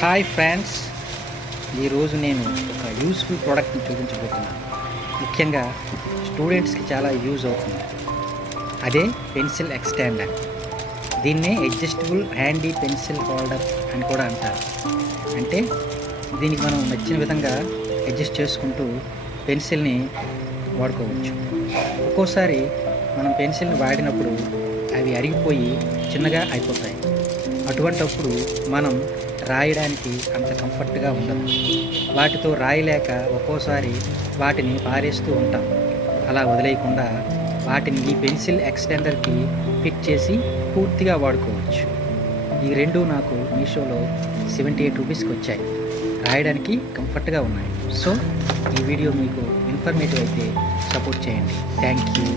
Hi friends, ఈరోజు నేను ఒక యూస్ఫుల్ ప్రోడక్ట్ని చూపించబోతున్నాను. ముఖ్యంగా స్టూడెంట్స్కి చాలా యూజ్ అవుతుంది. అదే పెన్సిల్ ఎక్స్టెండర్. దీన్నే అడ్జస్టబుల్ హ్యాండీ పెన్సిల్ హోల్డర్ అని కూడా అంటారు. అంటే దీనికి మనం నచ్చిన విధంగా అడ్జస్ట్ చేసుకుంటూ పెన్సిల్ని వాడుకోవచ్చు. ఒక్కోసారి మనం పెన్సిల్ని వాడినప్పుడు అవి అరిగిపోయి చిన్నగా అయిపోతాయి. అటువంటప్పుడు మనం రాయడానికి అంత కంఫర్ట్గా ఉండదు. వాటితో రాయలేక ఒక్కోసారి వాటిని పారేస్తూ ఉంటాం. అలా వదిలేయకుండా వాటిని ఈ పెన్సిల్ ఎక్స్టెండర్కి ఫిట్ చేసి పూర్తిగా వాడుకోవచ్చు. ఈ రెండు నాకు మీషోలో 78 రూపీస్కి వచ్చాయి. రాయడానికి కంఫర్ట్గా ఉన్నాయి. సో ఈ వీడియో మీకు ఇన్ఫర్మేటివ్ అయితే సపోర్ట్ చేయండి. Thank you.